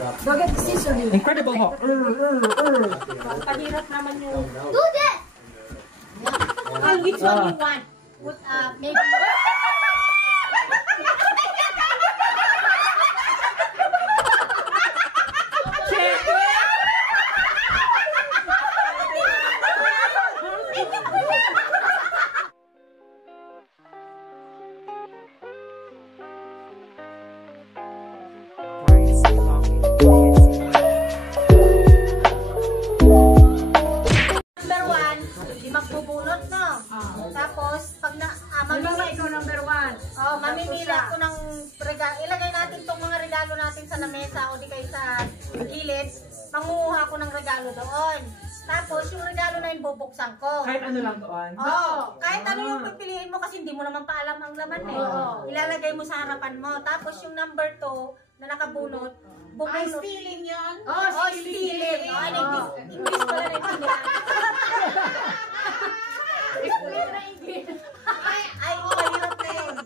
Go get the scissors. Incredible Hulk. Pahirap naman yung... Do that! Which one you want? Put, maybe... Magbubunot, no? Tapos, pag mamimili ako ng regalo. Ilagay natin tong mga regalo natin sa lamesa o di kaya sa gilid. Manguha ako ng regalo doon. Tapos, yung regalo na yung bubuksan ko. Kahit ano lang doon? Oo. Kahit ano yung pipiliin mo kasi hindi mo naman paalam ang laman eh. Ilalagay mo sa harapan mo. Tapos, yung number 2 na nakabunot, Ay, stealing yun? Oh, stealing. English pala rin yun. Ay, mahirap na yun.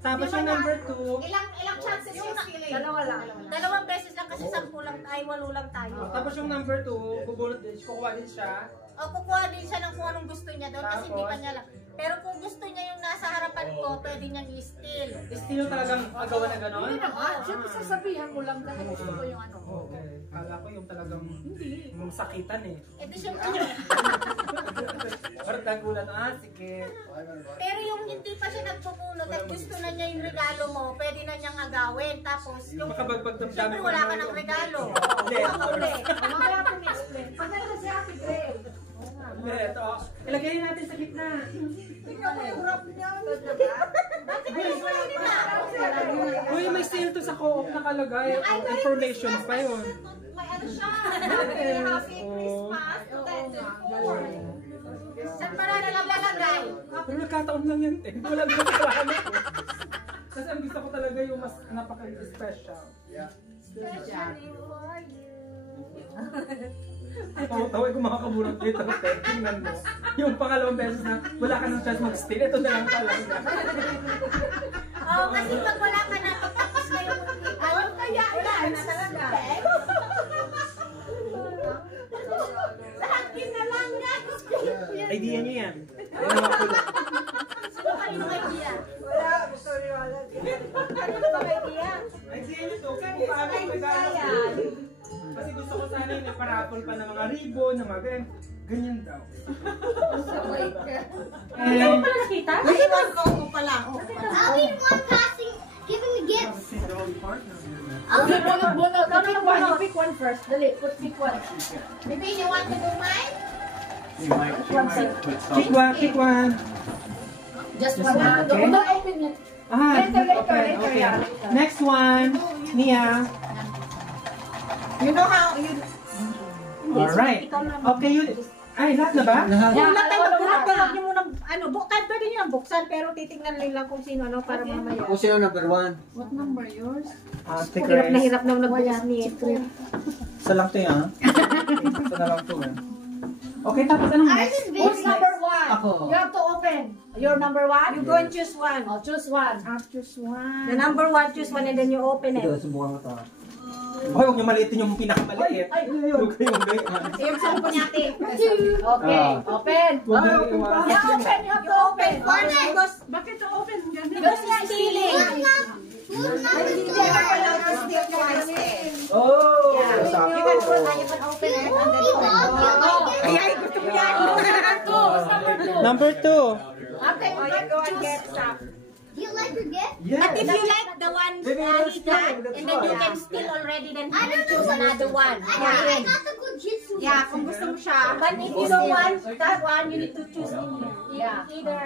Tapos yung number 2. Ilang chances yung stealing? Dalawa lang. Dalawang beses lang kasi 10 lang tayo, 8 lang tayo. Tapos yung number 2, kukuha din siya. O, kukuha din siya ng kung anong gusto niya doon kasi hindi pa niya lang. Pero kung gusto niya yung nasa harapan ko, pwede niyang i-steal. Steal talagang agawa na gano'n? Hindi naman. Siyempre sasabihan mo lang dahil gusto ko yung ano. Okay. Kala ko yung talagang sakitan eh. Eh di siyempre. Parang tagulan, sige. Pero yung hindi pa siya nagpupunot at gusto na niya yung regalo mo, pwede na niyang agawin. Tapos yung siyempre wala ka ng regalo. Makauli. Mamaya po ni-explain. Pagkala si Ate Gray. Ito. Ilagay natin sa gitna. Tingnan mo yung wrap niya. Bakit wala nila? Uy, may sale to sa co-op nakalagay. Information pa yun. May ano siya. Happy Christmas. Saan pa na nalalagay? Pero nagkataon lang yan. Wala naman kasalanan ko. Kasi ang gusto ko talaga yung mas napaka-special. Especially for you. Tawag ko makakabulang dito. Tingnan mo. Yung pangalawang beses na wala ka ng chance mag-steal, ito na lang talaga. Oo, kasi pag wala ka na, pagtapos na yung Ayun kaya wala na talaga. Sa akin na lang yan. Idea niyo yan. Sino kayo idea? Wala. Gusto rin wala. Ano ba idea? Idea niyo to. Kung paano magagano. Kasi gusto ko sana yung parapol pa ng mga ribbon, ng mga ganyan daw. Hindi mo pala nakita? Naiwan ko pala. I'll be the one passing, giving the gifts. You pick one first. Dali, pick one. Maybe you want to do mine? Pick one. Just one. Okay. Don't open it. Later. Okay. Next one, Nia. You know how you... Alright. Okay, yun. Ay, lahat na ba? Yung lahat tayo magbuhat niyo muna, kahit pwede niyo nang buksan, pero titignan lang kung sino, para mamaya. Kung sino number 1? What number yours? Hirap na hirap nang nagbukas ni Etri. Isa lang ito yan. Isa na lang ito eh. Okay, tapos anong Ours next? is big. Who's number 1? Ako. You have to open. Your number 1? You go and choose one. Oh, choose one. Choose one. The number 1, choose one and then you open it. Ito, subukan ko ito. Hoy, huwag niyo maliitin yung pinakamaliit. Huwag kayong ganyan. Yung sampo natin. Okay, open. Huwag niyo iwan. You open, you have to open. Bakit to open? Because it's stealing. Oh! You can open it and then Ay, gusto mo yan. Number 2. Okay, Go and get some. Do you like your gift? Yes. But if you like the one he got, and then you can steal already, then you can choose another one. I got the good jitsu. Yeah, kung gusto mo siya. But if you don't want that one, you need to choose either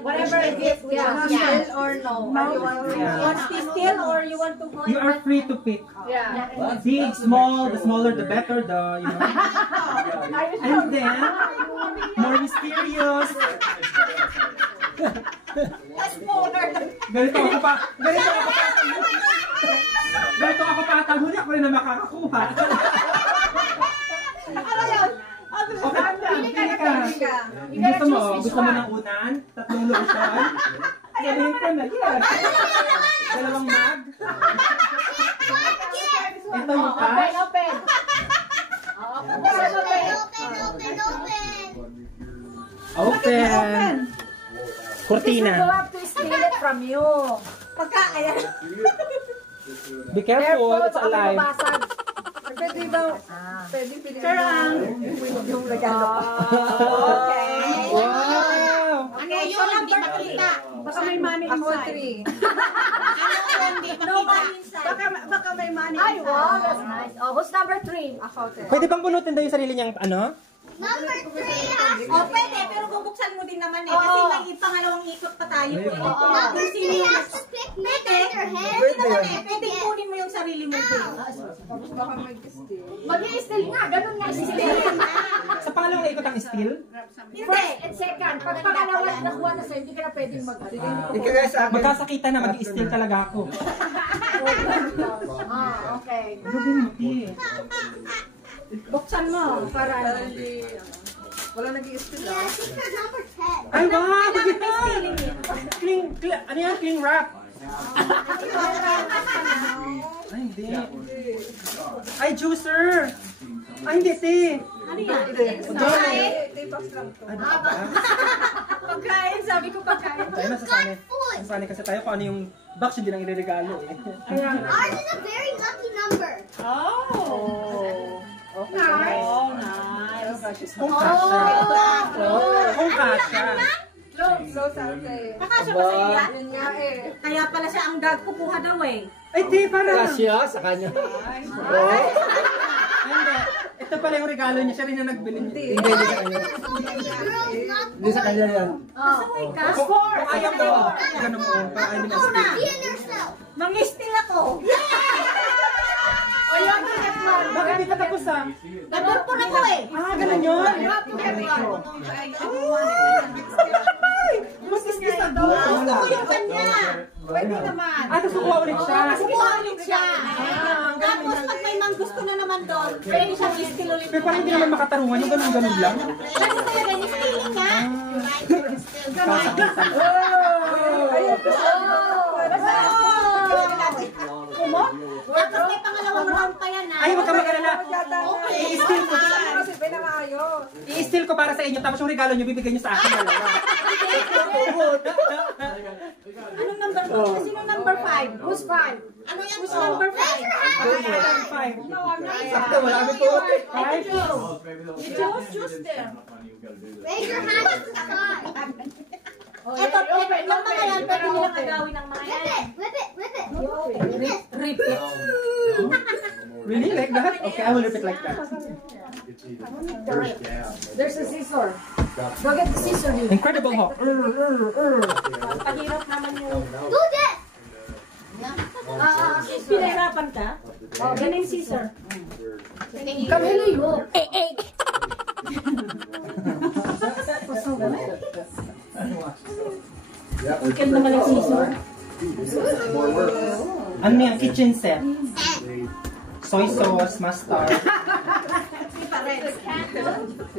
whatever it is. Yeah. or no. You want to steal or you want to go. You are free to pick. Yeah. Big, small, the smaller the better, you know. And then, more mysterious. Ganito ako pa, huli ako rin na makakakuha. Okay, pili ka. Gusto mo ng unan? Tatlong lotion? Sabihin ko na, yes. Dalawang mag? Ito yung cash. Open. Open. Cortina. have to steal it from you. Ayan. Be careful, it's alive. Pwede daw. Pwede yung regalo. Okay. Wow! Ano yun? Hindi makita. Baka may money inside. No money inside. Baka may money Ay, inside. wow, that's nice. Oh, who's number 3? Ako, te. Pwede bang bunutin daw yung sarili niyang ano? Number 3 has Oh, pwede, pero bubuksan mo din naman eh. Kasi may pangalawang ikot pa tayo eh. Number 3 has to pick me under head. Pwede naman eh. Pwede kunin mo yung sarili mo din. Mag-i-steal nga, ganun nga steal. Sa pangalawang ikot ang steel? First and second, pag pangalawa nakuha na sa'yo, hindi ka na pwedeng Magkasakita na, mag-i-steel talaga ako. Okay. Buksan mo para wala nag-i-steal Yeah, I think there's number 10. Ay, wow! Ano yan? Cling wrap. Ay, hindi. Ay, juicer! Ay, hindi, te. Ano yan? Pagkain, sabi ko pagkain. Tayo nasasanay. Nasasanay kasi tayo kung ano yung box yun din ang ireregalo eh. Ours is a very lucky number. Nice. Kung kasha. Kung kasha. Close out eh. Kakasya ba sa iya? Yun nga eh. Kaya pala siya ang dog kukuha daw eh. Ay, te, parang. Sa kanya. Hindi. Ito pala yung regalo niya. Siya rin yung nagbili niya. Hindi sa kanya. Hindi sa kanya yan. Pasaway ka. Kung ayaw mo, ganun mo. Para ayaw mo na Be in yourself. Mangistil ako. O yun, Hitman. Bakit di pa tapos ah? Ganun po na ko eh. Ganun yun. Mag-istis na doon. Gusto ko yung kanya. Pwede naman. Tapos kukuha ulit siya. Kukuha ulit siya. Tapos pag may mang gusto na naman doon, pwede siyang istil ulit. Pero parang hindi naman makatarungan. Yung ganun-ganun lang. Kasi talaga, istilin niya. Tapos may pangalawang round pa yan Ay, wag ka mag-alala. I-steal ko. Kasi pinakaayos. I-steal ko para sa inyo. Tapos yung regalo nyo, bibigay nyo sa akin. Anong number 4? Sino number 5? Who's 5? Ano yan? Who's number 5? Sakto, marami po. Five. Choose there. Raise your hand at the side. Ito, yung mga yan, pwede nilang agawin ng mga Rip yan. it, rip it, rip it. Rip it. Rip it. Really? Like that? Okay, I will rip it like that. There's a scissor. Go get the scissor. Incredible Hulk. Pahirap naman yung... Do this. Pinahirapan ka? Oh, ganun yung scissor. Kamili mo. Ikan naman yung scissor. Ano yan? Kitchen set. Soy sauce, mustard.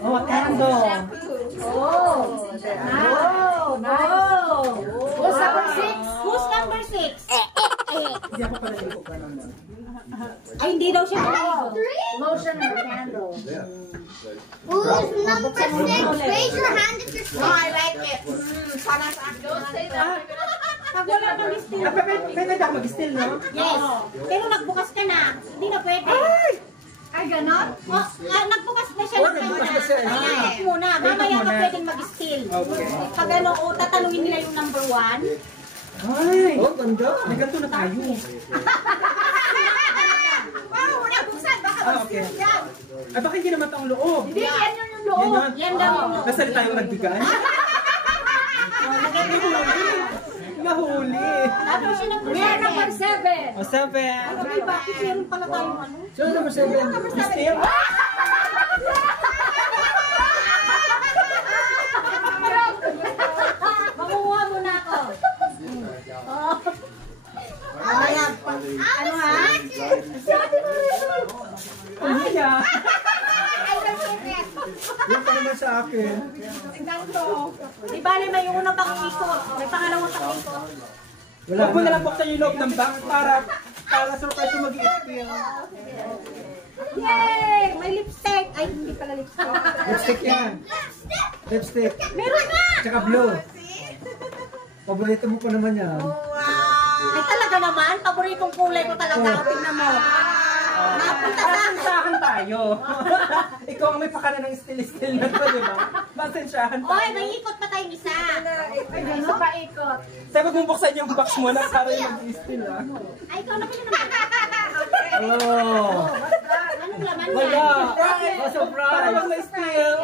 Oh, a candle. Oh, nice. Who's number 6? Who's number 6? Hindi ako pala yung Ay, hindi daw siya naligo. Lotion and candle. Who's number 6? Raise your hand if you're Oh, I sick. like it. Sana sa akin. Pag wala kang steal. Pwede ako mag-steal, no? Yes. Pero nagbukas ka na. Hindi na pwede. Ay, ganon? Oh, nagbukas na siya. nagbukas na siya. Ikot muna. Mamaya ka pwedeng mag-steal. Okay. Pag ano, tatanungin nila yung number 1. Ay! Oh, ganda. May ganito na tayo. Wow, wala buksan. Baka Okay. Ay, baka hindi naman ito ang loob. Hindi, yan yung loob. Yan daw yung loob. Nasalita yung nagbigay. Nahuli. Tapos siya number 7. O, 7. Ay, bakit meron pala tayong ano? So, number 7. Steal. Makuha mo na ako. Ayan. Ano ha? Kaya. Yan pa naman sa akin. Di bale, may unang pang ikot. May pangalawang pang ikot. Huwag mo nalang buksan yung loob ng bank para Para surprise yung mag-i-spill. Yay! May lipstick! Ay, hindi pala lipstick. Lipstick yan. Lipstick. Meron na! Tsaka blue. Paborito mo pa naman yan. Ay talaga naman, paboritong kulay ko talaga. Tingnan mo. Napunta sa akin. Pasensyahan tayo. Ikaw ang may pakana ng still na to, di ba? Pasensyahan tayo. Oy, may ikot pa tayong isa. Isa pa ikot. Sabi wag mong buksan yung box mo na para yung mag-still ah. Ay, ikaw na naman. Oh. Anong laman Wala. yan? Oh, surprise. Para mag still.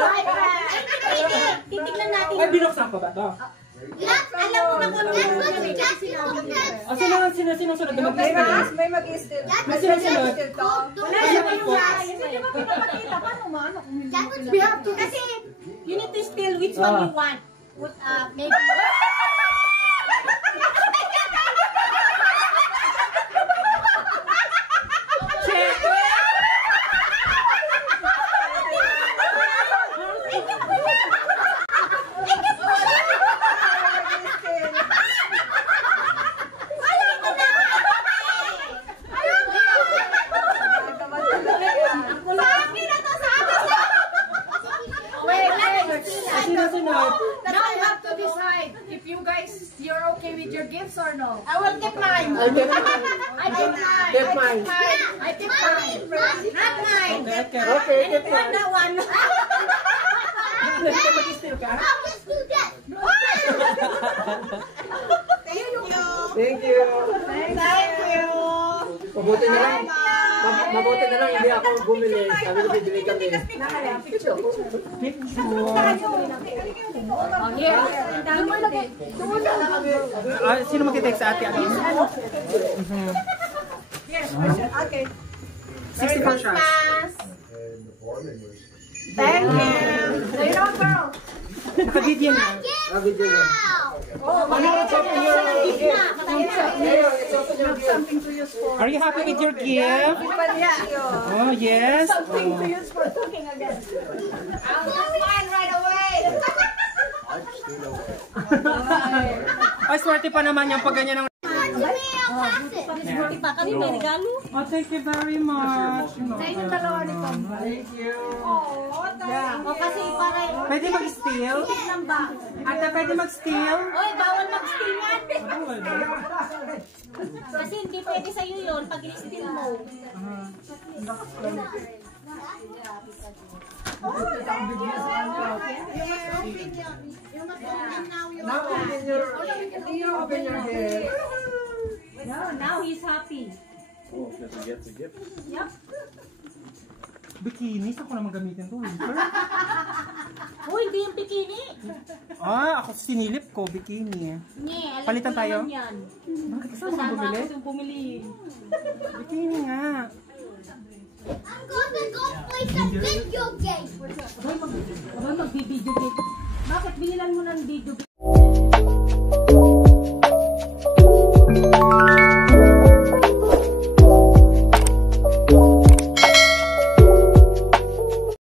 Ay, hindi. Titignan natin. Ay, binuksan ko ba to? Alam mo na kung ano yung O, sino-sunod na mag-still? May mag-still. May sino-sunod? Wala siya pa yung ayos. Hindi mo pinapakita. Paano maano? We have to, kasi you need to steal which one you want. Maybe. Sino-sunod? Now you have to decide if you guys, you're okay with your gifts or no. I will get mine. I keep mine. Get mine. I keep mine. Not mine. Okay. Okay, And get you want that one. Mag-still ka? I'll just do that. Thank you. Thank you. Mabuti na lang. Mabuti na lang hindi ako bumili. Sabi ko bibili kami. Sino mag-text sa ate? Okay. 64 shots. Thank you. Say no, girl. Naka-video na. Video na. Something to use for. Are you happy with your gift? Oh, yes. Something to use for cooking again. I'll just mine right away. Ay, swerte pa naman yung pag ganyan ng... Buti pa kami may regalo. Oh, thank you very much. Sa inyo dalawa ni Tom. Thank you. O kasi para Pwede mag-steal? lang ba? Ate, pwede mag-steal? Oy, bawal mag-steal yan. Kasi hindi pwede sa'yo yun pag i-steal mo. Open your gift. Now he's happy. Yup. Bikini, saan ko naman gamitin to? Winter? Oh, hindi yung bikini. Ah, ako sinilip ko, bikini. Alam Palitan ko tayo? naman yan. Bakit gusto mo Kasama bumili? ako yung bumili. Bikini nga. I'm gonna go play some video games. Abay, magbibideo game. Bakit binilan mo ng video game?